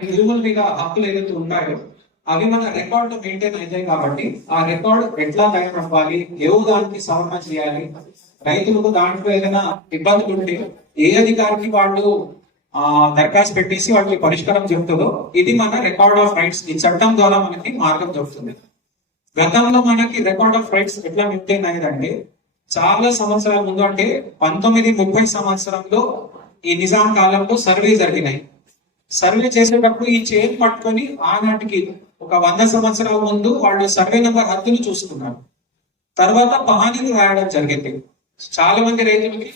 విలువల మీద హక్కులు ఏదైతే ఉన్నాయో అవి మన రికార్డ్ మెయింటైన్ అవుతాయి కాబట్టి ఆ రికార్డ్ ఎట్లా తయారవ్వాలి ఏ దానికి సవరణ చేయాలి? రైతులకు దాంట్లో ఏదైనా ఇబ్బందులు ఉంటే ఏ అధికారికి వాళ్ళు దరఖాస్తు పెట్టేసి వాటికి పరిష్కారం చెబుతుందో ఇది మన రికార్డ్ ఆఫ్ రైట్స్ ఈ చట్టం ద్వారా మనకి మార్గం దొరుకుతుంది. గతంలో మనకి రికార్డ్ ఆఫ్ రైట్స్ ఎట్లా మెయింటైన్ అయ్యేదంటే చాలా సంవత్సరాల ముందు అంటే పంతొమ్మిది ముప్పై సంవత్సరంలో ఈ నిజాం కాలంలో సర్వే జరిగినాయి. సర్వే చేసేటప్పుడు ఈ చైన్ పట్టుకొని ఆనాటికి ఒక వంద సంవత్సరాల ముందు వాళ్ళు సర్వే నెంబర్ హద్దులు చూసుకున్నారు. తర్వాత పహానీలు రాయడం జరిగింది. చాలా మంది రైతులకి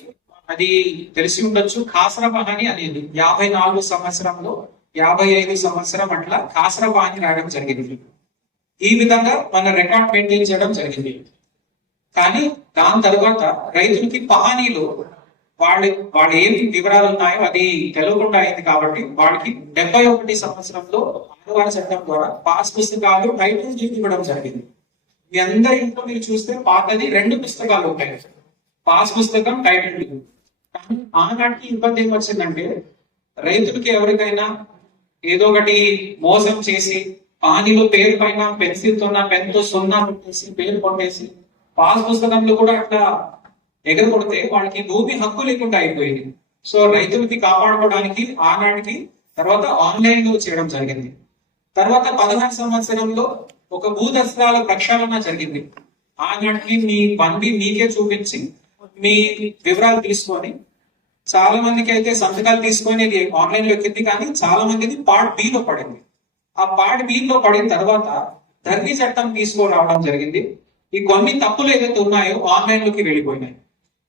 అది తెలిసి ఉండొచ్చు. కాసర అనేది యాభై నాలుగు సంవత్సరంలో యాభై ఐదు సంవత్సరం అట్లా కాసర రాయడం జరిగింది. ఈ విధంగా మన రికార్డ్ మెయింటైన్ చేయడం జరిగింది. కానీ దాని తర్వాత రైతులకి పహానీలు వాళ్ళ వాళ్ళ ఏం వివరాలు ఉన్నాయో అది తెలియకుండా అయింది కాబట్టి వాడికి డెబ్బై ఒకటి సంవత్సరంలో ఆదివార చట్టం ద్వారా పాస్ పుస్తకాలు టైటిల్ ఇవ్వడం జరిగింది. మీ అందరి ఇంట్లో మీరు చూస్తే పాతది రెండు పుస్తకాలు ఉంటాయి. పాస్ పుస్తకం టైటిల్. ఆనాటికి ఇబ్బంది ఏం వచ్చిందంటే రైతులకి ఎవరికైనా ఏదో ఒకటి మోసం చేసి పానీలో పేరు పైన పెన్సిల్ తోన పెన్తో సున్నా పెట్టేసి పేరు కొట్టేసి పాస్ పుస్తకంలో కూడా అట్లా ఎగరకొడితే వాళ్ళకి భూమి హక్కు లేకుండా అయిపోయింది. సో రైతులకి కాపాడుకోవడానికి ఆనాటికి తర్వాత ఆన్లైన్లో చేయడం జరిగింది. తర్వాత పదహారు సంవత్సరంలో ఒక భూదస్త్రాల ప్రక్షాళన జరిగింది. ఆనాటికి మీ బండి మీకే చూపించి మీ వివరాలు తీసుకొని చాలా మందికి అయితే సంతకాలు తీసుకొని ఇది ఆన్లైన్లో ఎక్కింది కానీ చాలా మందిది పార్ట్ బి లో పడింది. ఆ పార్ట్ బి లో పడిన తర్వాత ధర్నీ చట్టం తీసుకురావడం జరిగింది. ఈ కొన్ని తప్పులు ఏదైతే ఉన్నాయో ఆన్లైన్లోకి వెళ్ళిపోయినాయి.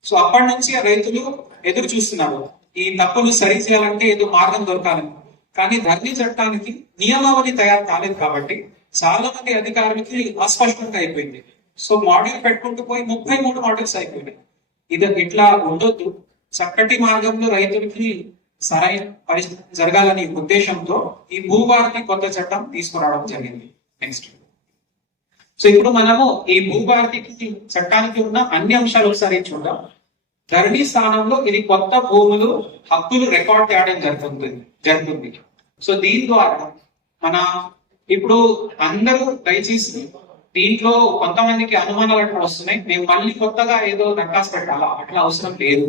సో అప్పటి నుంచి రైతులు ఎదురు చూస్తున్నారు. ఈ తప్పులు సరి చేయాలంటే ఏదో మార్గం దొరకాలని కానీ ధర్నీ చట్టానికి నియమావళి తయారు కాలేదు కాబట్టి చాలా మంది అధికారులకి అస్పష్టంగా అయిపోయింది. సో మాడ్యూల్ పెట్టుకుంటూ పోయి ముప్పై మూడు మాడ్యూల్స్ అయిపోయినాయి. ఇది ఇట్లా ఉండొద్దు. చక్కటి మార్గంలో రైతులకి సరైన పరిస్థితి జరగాలనే ఉద్దేశంతో ఈ భూభారతి కొత్త చట్టం తీసుకురావడం జరిగింది. నెక్స్ట్ సో ఇప్పుడు మనము ఈ భూభారతికి చట్టానికి ఉన్న అన్ని అంశాలు ఒకసారి చూద్దాం. ధరణి స్థానంలో ఇది కొత్త భూములు హక్కులు రికార్డ్ చేయడం జరుగుతుంది జరుగుతుంది. సో దీని ద్వారా మన ఇప్పుడు అందరూ దయచేసి దీంట్లో కొంతమందికి అనుమానాలు అట్లా వస్తున్నాయి. మేము మళ్ళీ కొత్తగా ఏదో దరఖాస్తు పెట్టాలా? అట్లా అవసరం లేదు.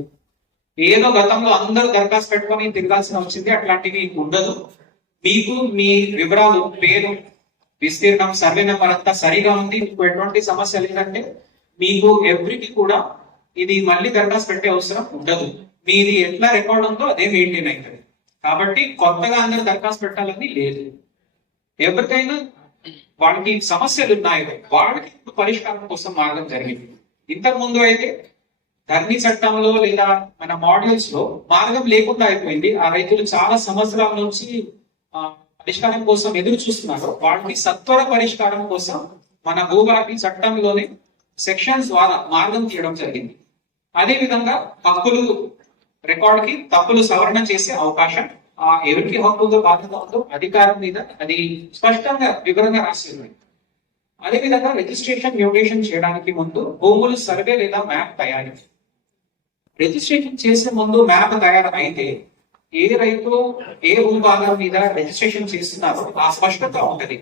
ఏదో గతంలో అందరూ దరఖాస్తు పెట్టుకొని తిరగాల్సిన వచ్చింది అట్లాంటివి ఉండదు. మీకు మీ వివరాలు పేరు విస్తీర్ణం సర్వే నెంబర్ అంతా సరిగా ఉంది. మీకు ఎటువంటి సమస్య లేదంటే మీకు ఎవరికి కూడా ఇది మళ్ళీ దరఖాస్తు పెట్టే అవసరం ఉండదు. మీది ఎట్లా రికార్డ్ ఉందో అదే మెయింటైన్ అవుతుంది. కాబట్టి కొత్తగా అందరూ దరఖాస్తు పెట్టాలని లేదు. ఎవరికైనా వాళ్ళకి సమస్యలు ఉన్నాయి. వాళ్ళకి ఇప్పుడు పరిష్కారం కోసం మార్గం జరిగింది. ఇంతకు ముందు అయితే ధర్ని చట్టంలో లేదా మన మోడల్స్లో మార్గం లేకుండా అయిపోయింది. ఆ రైతులు చాలా సంవత్సరాల నుంచి పరిష్కారం కోసం ఎదురు చూస్తున్నారు. వాటికి సత్వర పరిష్కారం కోసం మన భూభారతి చట్టంలోని సెక్షన్స్ ద్వారా మార్గం తీయడం జరిగింది. అదే విధంగా హక్కులు రికార్డ్కి తప్పులు సవరణ చేసే అవకాశం ఆ ఎవరికి హక్కు ఉందో బాధ్యత ఉందో అధికారం మీద అది స్పష్టంగా వివరంగా రాసి ఉంది. అదే విధంగా రిజిస్ట్రేషన్ మ్యూటేషన్ చేయడానికి ముందు భూములు సర్వే లేదా మ్యాప్ తయారు. రిజిస్ట్రేషన్ చేసే ముందు మ్యాప్ తయారు అయితే ఏ రైతు ఏ భూభాగం మీద రిజిస్ట్రేషన్ చేస్తున్నారో ఆ స్పష్టత ఉంటది.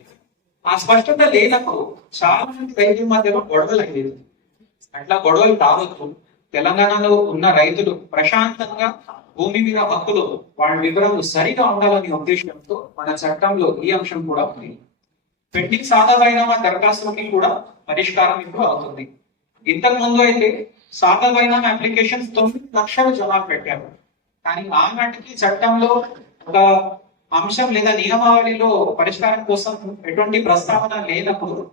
ఆ స్పష్టత లేనప్పుడు చాలా మంది రైతుల మధ్యలో గొడవలు అయ్యేది అట్లా గొడవలు రావద్దు. తెలంగాణలో ఉన్న రైతులు ప్రశాంతంగా భూమి మీద హక్కులు వాళ్ళ వివరాలు సరిగా ఉండాలనే ఉద్దేశంతో మన చట్టంలో ఈ అంశం కూడా ఉంది. పెండింగ్ సాధారణ దరఖాస్తులకి కూడా పరిష్కారం ఇప్పుడు అవుతుంది. ఇంతకు ముందు అయితే సాధారణ అప్లికేషన్ తొమ్మిది లక్షలు జమా పెట్టారు. కానీ ఆనాటికి చట్టంలో ఒక అంశం లేదా నియమావళిలో పరిష్కారం కోసం ఎటువంటి ప్రస్తావన లేనప్పుడు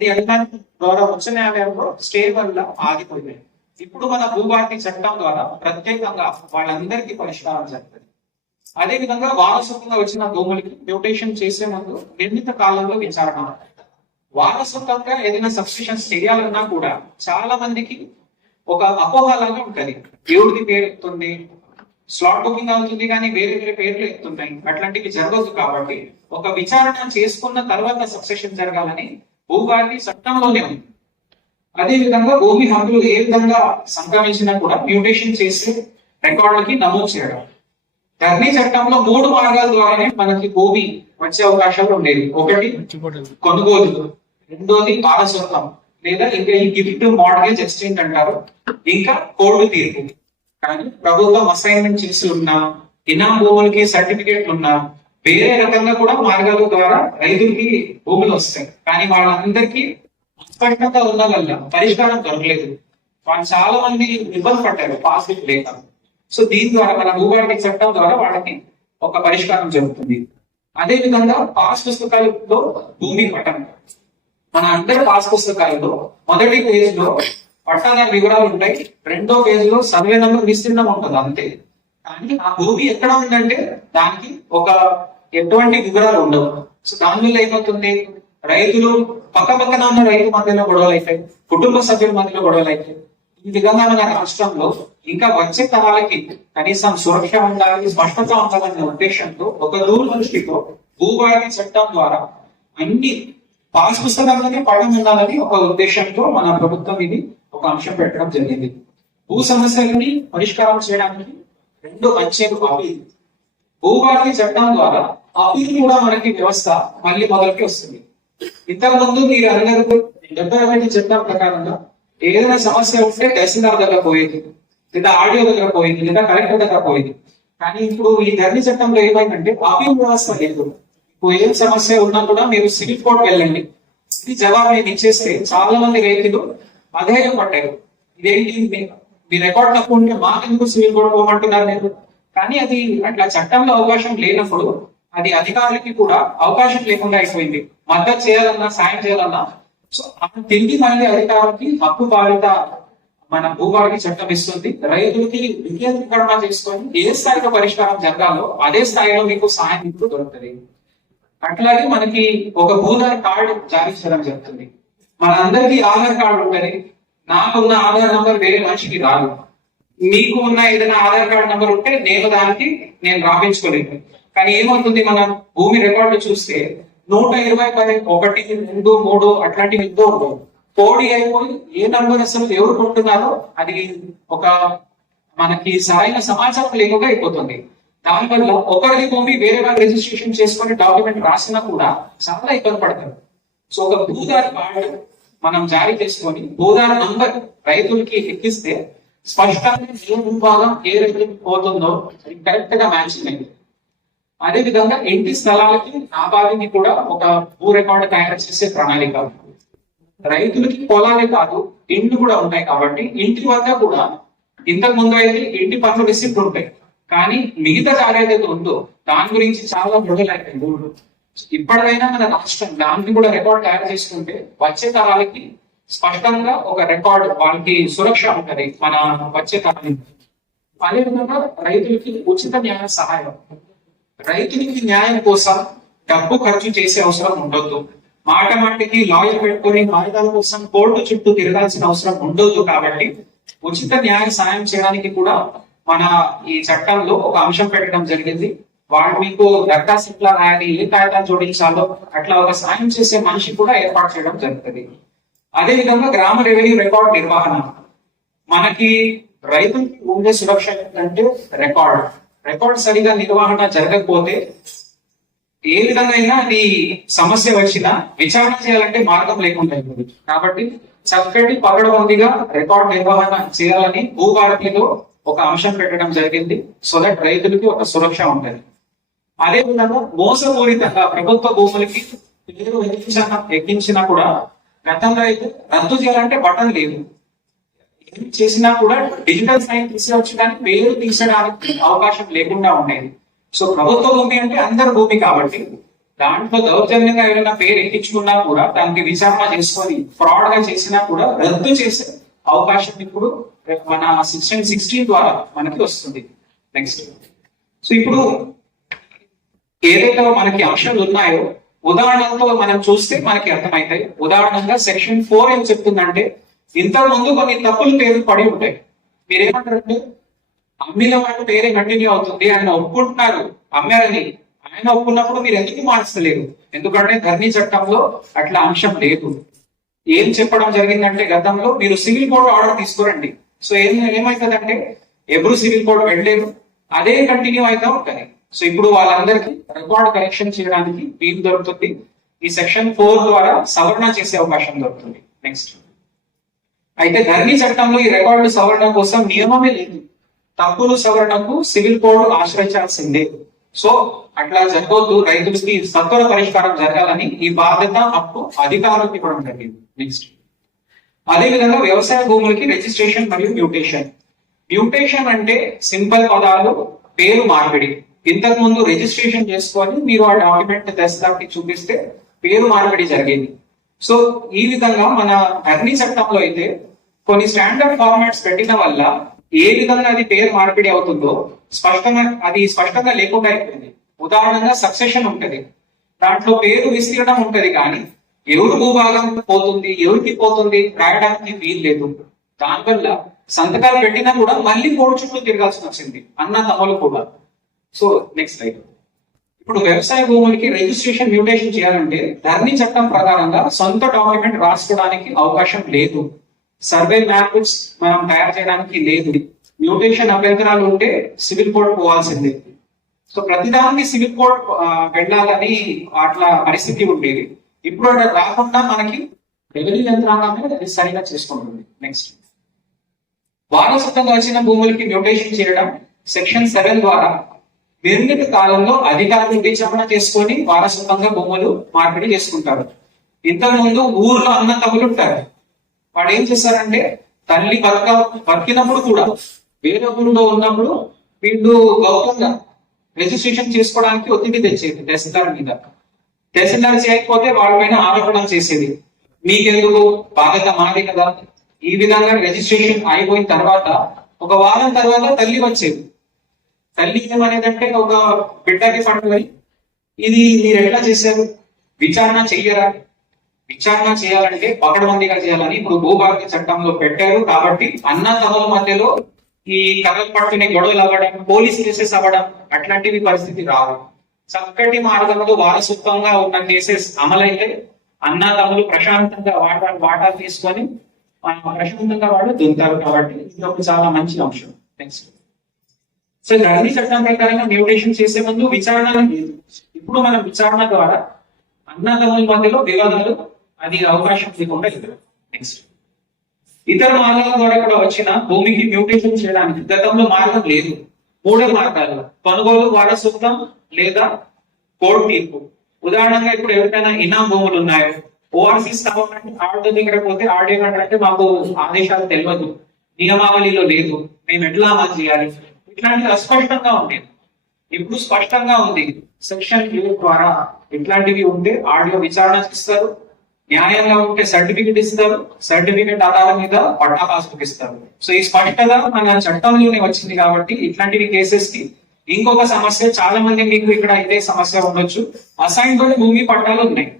అది అధికారిక ద్వారా ఉచ్చ న్యాయాలయంలో స్టే వల్ల ఆగిపోయింది. ఇప్పుడు మన భూభారతి చట్టం ద్వారా ప్రత్యేకంగా వాళ్ళందరికీ పరిష్కారం జరుగుతుంది. అదే విధంగా వారసత్వంగా వచ్చిన భూములకి మ్యూటేషన్ చేసే ముందు నిర్ణీత కాలంలో విచారణ. వారసత్వంగా ఏదైనా సబ్స్టిషన్స్ చేయాలన్నా కూడా చాలా మందికి ఒక అపోహలాగా ఉంటుంది. దేవుడిది పేరు ఎత్తుంది స్లాట్ బుకింగ్ అవుతుంది కానీ వేరే వేరే పేర్లు ఎత్తుంటాయి. అట్లాంటివి జరగదు కాబట్టి ఒక విచారణ చేసుకున్న తర్వాత సక్సెషన్ జరగాలని భూభారతి చట్టంలోనే ఉంది. అదే విధంగా భూమి హక్కులు ఏ విధంగా సంక్రమించినా కూడా మ్యూటేషన్ చేసి రికార్డులకి నమోదు చేయడం. ధర్నీ చట్టంలో మూడు మార్గాల ద్వారానే మనకి భూమి వచ్చే అవకాశాలు ఉండేవి. ఒకటి కొనుగోలు. రెండోది వారసత్వం లేదా ఇంకా ఈ గిఫ్ట్ మార్గేజ్ ఎక్స్చేంజ్ అంటారు. ఇంకా కోర్టు తీర్పు. కానీ ప్రభుత్వం అసైన్మెంట్ చేసి ఉన్నా ఇనాం భూములకి సర్టిఫికేట్ ఉన్నా వేరే రకంగా కూడా మార్గాల ద్వారా రైతులకి భూములు వస్తాయి. కానీ వాళ్ళందరికీ అస్పష్టంగా ఉన్న వల్ల పరిష్కారం దొరకలేదు. వాళ్ళు చాలా మంది ఇబ్బంది పడ్డారు పాస్బుక్ లేక. సో దీని ద్వారా మన భూభారతి చట్టం ద్వారా వాళ్ళకి ఒక పరిష్కారం జరుగుతుంది. అదే విధంగా పాస్ పుస్తకాలతో భూమి పట్టణం మన అందరి పాస్ పుస్తకాలలో మొదటి పేజ్లో పట్టాదారు వివరాలు ఉంటాయి. రెండో పేజ్లో సర్వే నంబర్ విస్తీర్ణం ఉంటుంది అంతే. కానీ ఆ భూమి ఎక్కడ ఉందంటే దానికి ఒక ఎటువంటి వివరాలు ఉండవు. సో దానివల్ల ఏమవుతుంది? రైతులు పక్క పక్కన ఉన్న రైతు మధ్యలో గొడవలు అవుతాయి కుటుంబ సభ్యుల మధ్యలో గొడవలు అవుతాయి ఈ విధంగా మన రాష్ట్రంలో ఇంకా వచ్చే తరాలకి కనీసం సురక్ష ఉండాలి స్పష్టత ఉండాలనే ఉద్దేశంతో ఒక దూరదృష్టితో భూభారతి చట్టం ద్వారా అన్ని పాస్ పుస్తకాలకి పాఠం ఉండాలని ఒక ఉద్దేశంతో మన ప్రభుత్వం ఇది ఒక అంశం పెట్టడం జరిగింది. భూ సమస్యలని పరిష్కారం చేయడానికి రెండు అంచెలు అప్పీల్ భూభారతి చట్టం ద్వారా అప్పీల్ కూడా మనకి వ్యవస్థ మళ్ళీ మొదలకి వస్తుంది. ఇంతకు ముందు మీరు అందరూ డెబ్బై ఒకటి చట్టం ప్రకారంగా ఏదైనా సమస్య ఉంటే తహసీల్దార్ దగ్గర పోయేది లేదా ఆడియో దగ్గర పోయింది లేదా కలెక్టర్ దగ్గర పోయింది. కానీ ఇప్పుడు ఈ ధరణి చట్టంలో ఏమైందంటే అపీల్ వ్యవస్థ లేదు. ఇప్పుడు ఏం సమస్య ఉన్నా కూడా మీరు సివిల్ కోర్ట్ వెళ్ళండి. ఇది జవాబు నేను ఇచ్చేస్తే చాలా మంది రైతులు అధైర్యం పట్టారు ఇదేంటి? మీ- రికార్డ్ తక్కువ ఉంటే మాకెందుకు సివిల్ కోర్ట్ పోమంటున్నారు నేను కానీ అది అట్లా చట్టంలో అవకాశం లేనప్పుడు అది అధికారులకి కూడా అవకాశం లేకుండా అయిపోయింది. మద్దతు చేయాలన్నా సాయం చేయాలన్నా. సో అప్పుడు తిరిగి మళ్ళీ అధికారులకి హక్కు బాధ్యత మన భూభాగి చట్టం ఇస్తుంది. రైతులకి వికేంద్రీకరణ చేసుకొని ఏ స్థాయిలో పరిష్కారం జరగాలో అదే స్థాయిలో మీకు సాయం ఇప్పుడు దొరుకుతుంది. అట్లాగే మనకి ఒక భూధార్ కార్డు జారీ చేయడం జరుగుతుంది మనందరికీ ఆధార్ కార్డు ఉంటుంది. నాకున్న ఆధార్ నంబర్ వేరే మనిషికి రాదు. మీకు ఉన్న ఏదైనా ఆధార్ కార్డు నంబర్ ఉంటే నేను దానికి నేను రాపించుకోలేదు. కానీ ఏమవుతుంది మన భూమి రికార్డు చూస్తే నూట ఇరవై పది ఒకటి రెండు మూడు అట్లాంటివి ఎంతో ఉండవు. కోడి అయిపోయి ఏ నంబర్ అసలు ఎవరు కొంటున్నారో అది ఒక మనకి సరైన సమాచారం లేకుండా అయిపోతుంది. దానివల్ల ఒకరిని పంపి వేరే వాళ్ళు రిజిస్ట్రేషన్ చేసుకొని డాక్యుమెంట్ రాసినా కూడా చాలా ఇబ్బంది పడతారు. సో ఒక భూదారి కార్డు మనం జారీ చేసుకొని భూదార నంబర్ రైతులకి ఎక్కిస్తే స్పష్టంగా ఏ భూభాగం ఏ రైతులకు పోతుందో అది కరెక్ట్గా మ్యాచింగ్ అయింది. అదే విధంగా ఇంటి స్థలాలకి నాబాదిని కూడా ఒక భూ రికార్డు తయారు చేసే ప్రణాళిక. రైతులకి పొలాలే కాదు ఇండ్లు కూడా ఉన్నాయి కాబట్టి ఇంటి వద్ద కూడా ఇంతకు ముందు అయితే ఇంటి పనులు రిసిప్ట్ ఉంటాయి. కానీ మిగతా ఏదైతే ఉందో దాని గురించి చాలా మొదలైపోయింది ఊళ్ళు ఇప్పటికైనా మన రాష్ట్రం దాన్ని కూడా రికార్డ్ తయారు చేసుకుంటే వచ్చే తరాలకి స్పష్టంగా ఒక రికార్డ్ వాళ్ళకి సురక్ష ఉంటది మన వచ్చే తరాలకి. అదేవిధంగా రైతులకి ఉచిత న్యాయ సహాయం. రైతులకి న్యాయం కోసం డబ్బు ఖర్చు చేసే అవసరం ఉండొద్దు. మాట మాటకి లాయర్ పెట్టుకొని కాగితాల కోసం కోర్టు చుట్టూ తిరగాల్సిన అవసరం ఉండొద్దు కాబట్టి ఉచిత న్యాయ సాయం చేయడానికి కూడా మన ఈ చట్టంలో ఒక అంశం పెట్టడం జరిగింది. వాళ్ళు మీకు దరఖాస్తు ఎట్లా రాయాలి ఏ కాగితాలు జోడించాలో అట్లా ఒక సాయం చేసే మనిషి కూడా ఏర్పాటు చేయడం జరుగుతుంది. అదే విధంగా గ్రామ రెవెన్యూ రికార్డ్ నిర్వహణ. మనకి రైతులకి ఉండే సురక్ష ఏంటంటే రికార్డ్. రికార్డ్ సరిగా నిర్వహణ జరగకపోతే ఏ విధంగా అయినా అది సమస్య వచ్చినా విచారణ చేయాలంటే మార్గం లేకుండా అయిపోతుంది. కాబట్టి చక్కటి పకడబందిగా రికార్డ్ నిర్వహణ చేయాలని భూభారతిలో ఒక అంశం పెట్టడం జరిగింది. సో దట్ రైతులకి ఒక సురక్ష ఉంటుంది. అదే విధంగా మోసపూరితంగా ప్రభుత్వ భూములకి పేరు ఎక్కించిన ఎక్కించినా కూడా గతంలో అయితే రద్దు చేయాలంటే బటన్ లేదు. ఏం చేసినా కూడా డిజిటల్ సైన్ తీసుకొచ్చడానికి పేరు తీసడానికి అవకాశం లేకుండా ఉండేది. సో ప్రభుత్వ భూమి అంటే అందరి భూమి కాబట్టి దాంట్లో దౌర్జన్యంగా ఏదైనా పేరు ఎక్కించుకున్నా కూడా దానికి విచారణ చేసుకొని ఫ్రాడ్గా చేసినా కూడా రద్దు చేసే అవకాశం ఇప్పుడు మన సిక్స్టీన్ సిక్స్టీన్ ద్వారా మనకి వస్తుంది. నెక్స్ట్ సో ఇప్పుడు ఏదైతే మనకి అంశాలు ఉన్నాయో ఉదాహరణలతో మనం చూస్తే మనకి అర్థమవుతాయి ఉదాహరణంగా సెక్షన్ ఫోర్ ఏం చెప్తుందంటే ఇంతకు ముందు కొన్ని తప్పులు పేరు పడి ఉంటాయి. మీరేమంటారంటే అమ్మిన వాళ్ళ పేరే కంటిన్యూ అవుతుంది ఆయన ఒప్పుకుంటున్నారు. అమ్మారని. ఆయన ఒప్పుకున్నప్పుడు మీరు ఎందుకు మార్చలేరు ఎందుకంటే ధరణి చట్టంలో అట్లా అంశం లేదు. ఏం చెప్పడం జరిగిందంటే గతంలో మీరు సివిల్ కోడ్ ఆర్డర్ తీసుకురండి. సో ఏం ఏమవుతుందంటే ఎప్పుడు సివిల్ కోడ్ వెళ్ళలేదు అదే కంటిన్యూ అవుతా ఉంటుంది. సో ఇప్పుడు వాళ్ళందరికీ రికార్డ్ కరెక్షన్ చేయడానికి వీలు దొరుకుతుంది. ఈ సెక్షన్ ఫోర్ ద్వారా సవరణ చేసే అవకాశం దొరుకుతుంది. నెక్స్ట్ అయితే ధర్మి చట్టంలో ఈ రికార్డు సవరణ కోసం నియమమే లేదు. తప్పులు సవరణకు సివిల్ కోడ్ ఆశ్రయించాల్సిందే సో అట్లా జరగవద్దు రైతులకి సత్వర పరిష్కారం జరగాలని ఈ బాధ్యత అప్పు అధికారులకు ఇవ్వడం జరిగింది. నెక్స్ట్ అదేవిధంగా వ్యవసాయ భూములకి రిజిస్ట్రేషన్ మరియు మ్యూటేషన్ మ్యూటేషన్ అంటే సింపుల్ పదాలు పేరు మార్పిడి. ఇంతకు ముందు రిజిస్ట్రేషన్ చేసుకొని మీరు ఆ డాక్యుమెంట్ దస్తాకి చూపిస్తే పేరు మార్పిడి జరిగింది. సో ఈ విధంగా మన అగ్ని చట్టంలో అయితే కొన్ని స్టాండర్డ్ ఫార్మాట్స్ పెట్టిన వల్ల ఏ విధంగా అది పేరు మార్పిడి అవుతుందో స్పష్టంగా అది స్పష్టంగా లేకుండా అయిపోయింది. ఉదాహరణగా సక్సెషన్ ఉంటుంది. దాంట్లో పేరు విస్తీర్ణం ఉంటుంది కానీ ఎవరు భూభాగం పోతుంది ఎవరికి పోతుంది రాయడానికి వీలు లేదు. దానివల్ల సంతకాలు పెట్టినా కూడా మళ్ళీ కోర్టు చుట్టూ తిరగాల్సి వచ్చింది అన్న తమలు కూడా. సో నెక్స్ట్ స్లైడ్ ఇప్పుడు వ్యవసాయ భూములకి రిజిస్ట్రేషన్ మ్యూటేషన్ చేయాలంటే ధరణి చట్టం ప్రకారంగా సొంత డాక్యుమెంట్ రాసుకోవడానికి అవకాశం లేదు. సర్వే మ్యాప్స్ మనం తయారు చేయడానికి లేదు. మ్యూటేషన్ అభ్యంతరాలు ఉంటే సివిల్ కోర్ట్ పోవాల్సిందే. సో ప్రతిదానికి సివిల్ కోర్ట్ వెళ్ళాలని అట్లా పరిస్థితి ఉండేది. ఇప్పుడు రాకుండా మనకి రెవెన్యూ యంత్రాంగమే అది సరిగా చేసుకుంటుంది. నెక్స్ట్ వారసత్వంగా వచ్చిన భూములకి మ్యూటేషన్ చేయడం సెక్షన్ సెవెన్ ద్వారా నిర్ణీత కాలంలో అధికారులు విచారణ చేసుకొని వారసత్వంగా భూములు మార్పిడి చేసుకుంటారు. ఇంతకుముందు ఊర్లో అన్న తమ్ములు ఉంటారు. వాడు ఏం చేస్తారంటే తల్లి బతక బతికినప్పుడు కూడా వేరే ఊరిలో ఉన్నప్పుడు వీళ్ళు గౌరవంగా రిజిస్ట్రేషన్ చేసుకోవడానికి ఒత్తిడి తెచ్చేది తహసీల్దార్ మీద. తహసీల్దార్ చేయకపోతే వాళ్ళ పైన ఆరోపణలు చేసేది. మీకెందుకు? బాధ్యత మాది కదా. ఈ విధంగా రిజిస్ట్రేషన్ అయిపోయిన తర్వాత ఒక వారం తర్వాత తల్లి వచ్చేది. తల్లి ఏమనేదంటే ఒక బిడ్డకి పండుగని ఇది మీరు ఎట్లా చేశారు? విచారణ చెయ్యరా? విచారణ చేయాలంటే పకడబందీగా చేయాలని ఇప్పుడు భూభారతి చట్టంలో పెట్టారు కాబట్టి అన్న తమల మధ్యలో ఈ కథలు పట్టుకునే గొడవలు అవ్వడం పోలీస్ కేసెస్ అవ్వడం అట్లాంటివి పరిస్థితి రావు. చక్కటి మార్గంలో వారసత్వంగా ఉన్న కేసెస్ అమలైతే అన్నదమ్ములు ప్రశాంతంగా వాటా వాటా తీసుకొని ప్రశాంతంగా వాళ్ళు దుంతారు కాబట్టి ఇది ఒక చాలా మంచి అంశం. నెక్స్ట్ సో ధరణి చట్టం ప్రకారంగా మ్యూటేషన్ చేసే ముందు విచారణ లేదు. ఇప్పుడు మనం విచారణ ద్వారా అన్నదమ్ముల మధ్యలో వివాదాలు అది అవకాశం లేకుండా లేదు నెక్స్ట్ ఇతర మార్గాల ద్వారా కూడా వచ్చిన భూమికి మ్యూటేషన్ చేయడానికి గతంలో మార్గం లేదు. మూడే మార్గాలు కొనుగోలు వారసత్వం లేదా కోర్టు తీర్పు. ఉదాహరణగా ఇప్పుడు ఎవరికైనా ఇనాం భూములు ఉన్నాయో ఓఆర్సీస్ కావాలంటే ఆర్డర్ దగ్గర పోతే ఆర్డర్ ఏమంటారంటే మాకు ఆదేశాలు తెలియదు నియమావళిలో లేదు. మేము ఎట్లా అమలు చేయాలి? ఇట్లాంటివి అస్పష్టంగా ఉండేది ఇప్పుడు స్పష్టంగా ఉంది. సెక్షన్ క్లియర్ ద్వారా ఇట్లాంటివి ఉంటే ఆడియో విచారణ చేస్తారు న్యాయంగా ఉంటే సర్టిఫికెట్ ఇస్తారు సర్టిఫికెట్ ఆధారం మీద పట్టా పాస్బుక్ ఇస్తారు. సో ఈ స్పష్టత మన చట్టంలోనే వచ్చింది కాబట్టి ఇట్లాంటివి కేసెస్కి ఇంకొక సమస్య చాలా మంది మీకు ఇక్కడ ఇదే సమస్య ఉండొచ్చు. అసైన్ భూమి పట్టాలు ఉన్నాయి.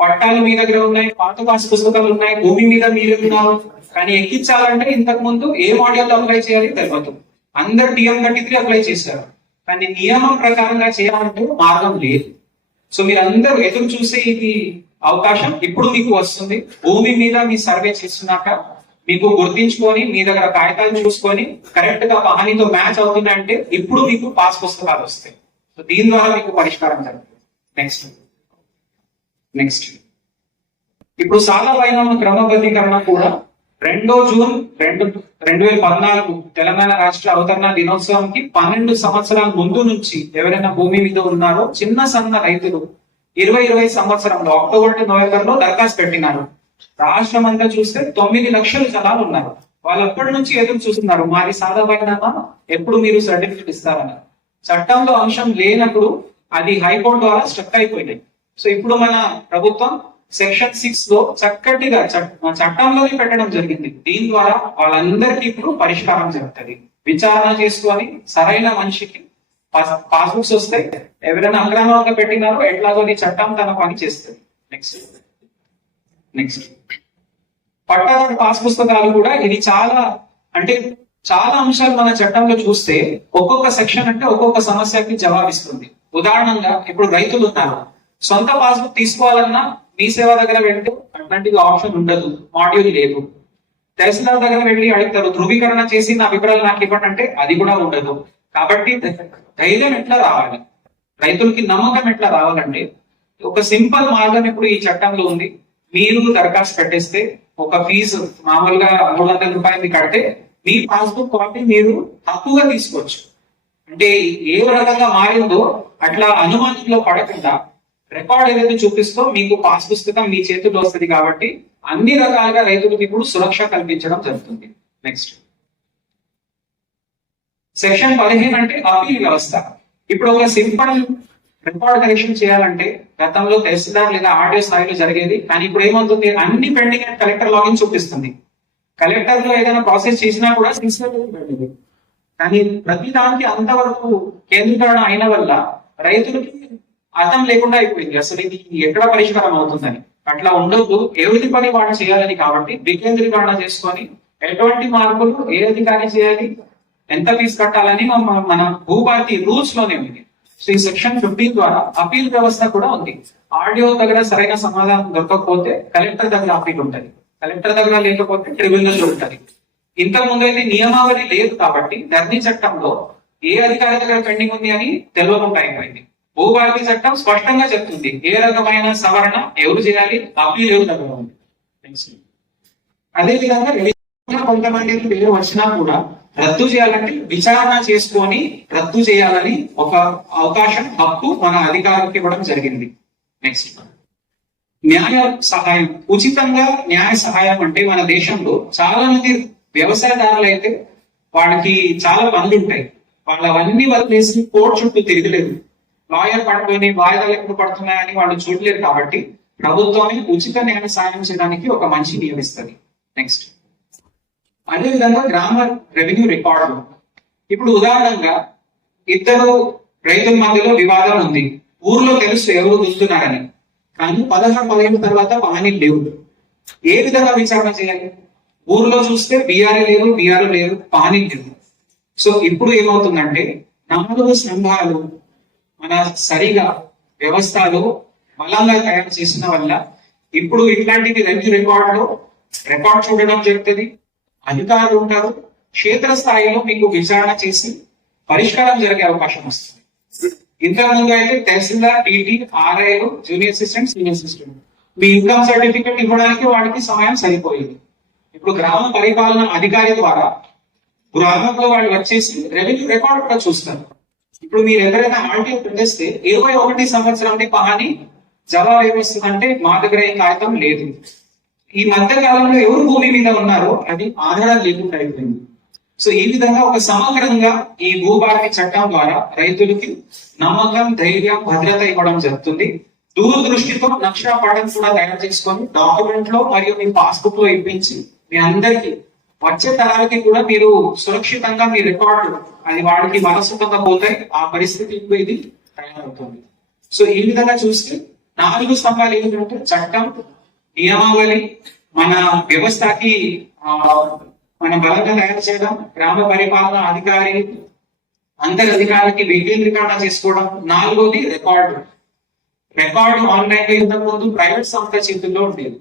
పట్టాలు మీ దగ్గర ఉన్నాయి పాత పాస్ పుస్తకాలు ఉన్నాయి భూమి మీద మీరు ఉన్నారు. కానీ ఎక్కించాలంటే ఇంతకు ముందు ఏ మోడల్ అప్లై చేయాలి తెలియదు అందరు టీఎం థర్టీ త్రీ అప్లై చేశారు. కానీ నియమం ప్రకారంగా చేయాలంటే మార్గం లేదు. సో మీరు అందరూ ఎదురు చూసే ఇది అవకాశం ఇప్పుడు మీకు వస్తుంది. భూమి మీద మీ సర్వే చేస్తున్నాక మీకు గుర్తించుకొని మీ దగ్గర కాగితాలు చూసుకొని కరెక్ట్గా పహానీతో మ్యాచ్ అవుతుందంటే ఇప్పుడు మీకు పాస్ పుస్తకాలు వస్తాయి. సో దీని ద్వారా మీకు పరిష్కారం జరుగుతుంది. నెక్స్ట్ నెక్స్ట్ ఇప్పుడు సాల ఉన్న క్రమబద్ధీకరణ కూడా రెండో జూన్ రెండు రెండు వేల పద్నాలుగు తెలంగాణ రాష్ట్ర అవతరణ దినోత్సవంకి పన్నెండు సంవత్సరాల ముందు నుంచి ఎవరైనా భూమి మీద ఉన్నారో చిన్న సన్న రైతులు ఇరవై ఇరవై సంవత్సరంలో అక్టోబర్ టు నవంబర్లో దరఖాస్తు పెట్టినారు. రాష్ట్రం అంతా చూస్తే తొమ్మిది లక్షలు జనాలు ఉన్నారు. వాళ్ళు ఎప్పటి నుంచి ఎదురు చూస్తున్నారు? మాది సాధపడినామా ఎప్పుడు మీరు సర్టిఫికెట్ ఇస్తారని. చట్టంలో అంశం లేనప్పుడు అది హైకోర్టు ద్వారా స్ట్రక్ అయిపోయినాయి సో ఇప్పుడు మన ప్రభుత్వం సెక్షన్ సిక్స్లో చక్కటిగా చట్- చట్టంలోనే పెట్టడం జరిగింది. దీని ద్వారా వాళ్ళందరికీ ఇప్పుడు పరిష్కారం జరుగుతుంది. విచారణ చేసుకొని సరైన మనిషికి పాస్బుక్స్ వస్తే ఎవరైనా అగ్రహంగా పెట్టినారో ఎట్లాగో నీ చట్టం తన పని చేస్తుంది. నెక్స్ట్ నెక్స్ట్ పట్టాదారు పాస్ పుస్తకాలు కూడా ఇది చాలా అంటే చాలా అంశాలు మన చట్టంలో చూస్తే ఒక్కొక్క సెక్షన్ అంటే ఒక్కొక్క సమస్యకి జవాబిస్తుంది. ఉదాహరణంగా ఇప్పుడు రైతులు ఉన్నారు. సొంత పాస్బుక్ తీసుకోవాలన్నా మీ సేవ దగ్గర వెళ్తే అట్లాంటి ఆప్షన్ ఉండదు. మాడ్యూల్ లేదు. తహసీల్దార్ దగ్గర వెళ్ళి అడుగుతారు ధృవీకరణ చేసి నా వివరాలు నాకు ఇవ్వటంటే అది కూడా ఉండదు. కాబట్టి ధైర్యం ఎట్లా రావాలి? రైతులకి నమ్మకం ఎట్లా రావాలంటే ఒక సింపుల్ మార్గం ఇప్పుడు ఈ చట్టంలో ఉంది. మీరు దరఖాస్తు పెట్టేస్తే ఒక ఫీజు మామూలుగా మూడు వందల రూపాయలు కడితే మీ పాస్బుక్ కాపీ మీరు తక్కువగా తీసుకోవచ్చు. అంటే ఏ రకంగా మారిందో అట్లా అనుమానంలో పడకుండా రికార్డ్ ఏదైతే చూపిస్తో మీకు పాస్ పుస్తకం మీ చేతిలో వస్తుంది కాబట్టి అన్ని రకాలుగా రైతులకు ఇప్పుడు సురక్ష కల్పించడం జరుగుతుంది. నెక్స్ట్ సెక్షన్ పదిహేను అంటే అప్పీల్ వ్యవస్థ. ఇప్పుడు ఒక సింపుల్ రికార్డ్ కరెక్షన్ చేయాలంటే గతంలో తహసీల్దార్ లేదా ఆర్డీఓ స్థాయిలో జరిగేది కానీ ఇప్పుడు ఏమవుతుంది? అన్ని పెండింగ్ అని కలెక్టర్ లాగిన్ చూపిస్తుంది. కలెక్టర్లో ఏదైనా ప్రాసెస్ చేసినా కూడా పెండింగ్. కానీ ప్రతి దానికి అంతవరకు కేంద్రీకరణ అయిన వల్ల రైతులకి అర్థం లేకుండా అయిపోయింది. అసలు ఇది ఎక్కడ పరిష్కారం అవుతుందని. అట్లా ఉండొద్దు. ఎవరి పని వాళ్ళు చేయాలని కాబట్టి వికేంద్రీకరణ చేసుకొని ఎటువంటి మార్పులు ఏ అధికారి చేయాలి? ఎంత ఫీజు కట్టాలని మన- భూభారతి రూల్స్లోనే ఉంది. సో ఈ సెక్షన్ ఫిఫ్టీన్ ద్వారా అపీల్ వ్యవస్థ కూడా ఉంది. ఆడియో దగ్గర సరైన సమాధానం దొరకకపోతే కలెక్టర్ దగ్గర అపీల్ ఉంటుంది. కలెక్టర్ దగ్గర లేకపోతే ట్రిబ్యునల్ ఉంటుంది. ఇంతకు ముందు అయితే నియమావళి లేదు కాబట్టి ధరణి చట్టంలో ఏ అధికారి దగ్గర పెండింగ్ ఉంది అని తెలియకుండా అయిపోయింది భూభారతి చట్టం స్పష్టంగా చెప్తుంది. ఏ రకమైన సవరణ ఎవరు చేయాలి? అప్పీల్ ఎవరు దగ్గర ఉంది? అదే విధంగా కొంతమంది పేరు వచ్చినా కూడా రద్దు చేయాలంటే విచారణ చేసుకొని రద్దు చేయాలని ఒక అవకాశం హక్కు మన అధికారులకు ఇవ్వడం జరిగింది. నెక్స్ట్ న్యాయ సహాయం. ఉచితంగా న్యాయ సహాయం అంటే మన దేశంలో చాలా మంది వ్యవసాయదారులు అయితే వాళ్ళకి చాలా పనులు ఉంటాయి వాళ్ళు అవన్నీ వదిలేసి కోర్టు చుట్టూ తిరగలేదు లాయర్ పడిపోయి వాయిదాలు ఎప్పుడు పడుతున్నాయని వాళ్ళు చూడలేరు కాబట్టి ప్రభుత్వమే ఉచిత న్యాయ సాయం చేయడానికి ఒక మంచి నియమిస్తుంది నెక్స్ట్ అదేవిధంగా గ్రామ రెవెన్యూ రికార్డులు ఇప్పుడు ఉదాహరణగా ఇద్దరు రైతుల మధ్యలో వివాదం ఉంది. ఊర్లో తెలుసు ఎవరు చూస్తున్నారని. కానీ పదహారు పదిహేను తర్వాత పని లేవు. ఏ విధంగా విచారణ చేయాలి? ఊర్లో చూస్తే బీఆర్ఏ లేరు బీఆర్ఓ లేరు పానీ లేదు సో ఇప్పుడు ఏమవుతుందంటే నాలుగు స్తంభాలు మన సరిగా వ్యవస్థలు బలంగా తయారు చేసిన వల్ల ఇప్పుడు ఇట్లాంటివి రెవెన్యూ రికార్డులో రికార్డ్ చూడడం జరుగుతుంది. అధికారులు ఉంటారు. క్షేత్ర స్థాయిలో మీకు విచారణ చేసి పరిష్కారం జరిగే అవకాశం వస్తుంది. ఇంతకు ముందు అయితే తహసీల్దార్ టీటీ ఆర్ఐలు జూనియర్ అసిస్టెంట్ సీనియర్ అసిస్టెంట్. మీ ఇన్కమ్ సర్టిఫికెట్ ఇవ్వడానికి వాడికి సమయం సరిపోయింది. ఇప్పుడు గ్రామ పరిపాలన అధికారి ద్వారా గ్రామంలో వాళ్ళు వచ్చేసి రెవెన్యూ రికార్డ్ కూడా చూస్తారు. ఇప్పుడు మీరు ఎవరైనా ఆర్టీఓ పెట్టేస్తే ఇరవై ఒకటి సంవత్సరం పహాని జవాబు ఏమొస్తుందంటే మా దగ్గర ఈ కాగితం లేదు. ఈ మధ్య కాలంలో ఎవరు భూమి మీద ఉన్నారో అది ఆధారం లేకుండా అయిపోయింది. సో ఈ విధంగా ఒక సమగ్రంగా ఈ భూభారతి చట్టం ద్వారా రైతులకి నమ్మకం ధైర్యం భద్రత ఇవ్వడం జరుగుతుంది. దూరదృష్టితో నక్షా పాఠం కూడా తయారు చేసుకొని డాక్యుమెంట్లో మరియు మీ పాస్బుక్లో ఇప్పించి మీ అందరికి వచ్చే తరాలకి కూడా మీరు సురక్షితంగా మీ రికార్డు అది వాడికి మనసుకంగా పోతాయి. ఆ పరిస్థితి ఇది తయారవుతుంది. సో ఈ విధంగా చూస్తే నాలుగు స్తంభాలు ఏంటంటే చట్టం నియమావళి మన వ్యవస్థకి మన బలంగా తయారు చేయడం గ్రామ పరిపాలన అధికారి అందరి అధికారికి వికేంద్రీకరణ చేసుకోవడం నాలుగోది రికార్డు. రికార్డు ఆన్లైన్లో ఇంతకు ముందు ప్రైవేట్ సంస్థ చేతుల్లో ఉండేది.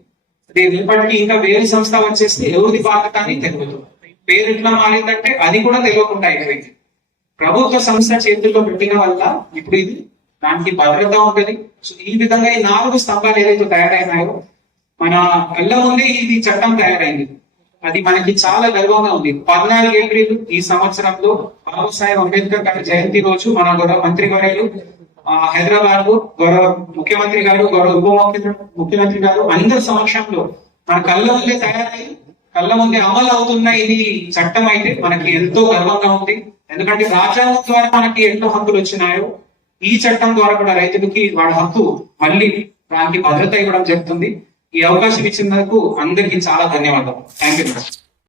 ఇప్పటికీ ఇంకా వేరే సంస్థ వచ్చేస్తే ఎవరిది బాధ్యత అని తెలుగుతుంది పేరు ఎట్లా మారిందంటే అది కూడా తెలియకుండా అయిపోయింది. ప్రభుత్వ సంస్థ చేతుల్లో పెట్టిన వల్ల ఇప్పుడు ఇది దానికి భద్రత ఉంటుంది. సో ఈ విధంగా ఈ నాలుగు స్తంభాలు ఏదైతే తయారైనాయో మన కళ్ళ ముందే ఇది చట్టం తయారైంది. అది మనకి చాలా గర్వంగా ఉంది. పద్నాలుగు ఏప్రిల్ ఈ సంవత్సరంలో బాబాసాహెబ్ అంబేద్కర్ గారి జయంతి రోజు మన గౌరవ మంత్రి వర్యులు హైదరాబాద్లో గౌరవ ముఖ్యమంత్రి గారు గౌరవ ఉప ముఖ్యమంత్రి ముఖ్యమంత్రి గారు అందరి సమక్షంలో మన కళ్ళ ముందే తయారై కళ్ళ ముందే అమలు అవుతున్న ఇది చట్టం అయితే మనకి ఎంతో గర్వంగా ఉంది. ఎందుకంటే రాజ్యాంగం ద్వారా మనకి ఎన్నో హక్కులు వచ్చినాయో ఈ చట్టం ద్వారా కూడా రైతులకి వాడి హక్కు మళ్ళీ దానికి భద్రత ఇవ్వడం జరుగుతుంది. ఈ అవకాశం ఇచ్చినందుకు అందరికీ చాలా ధన్యవాదాలు. Thank you